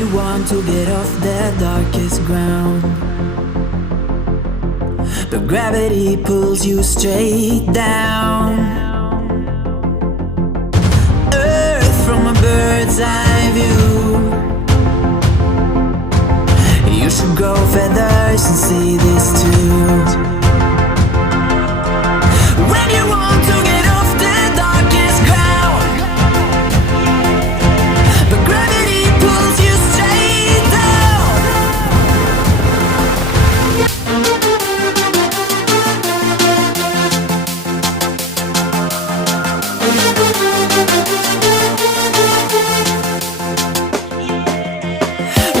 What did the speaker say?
you want to get off the darkest ground, but gravity pulls you straight down. Earth from a bird's eye view. You should grow feathers and see this too.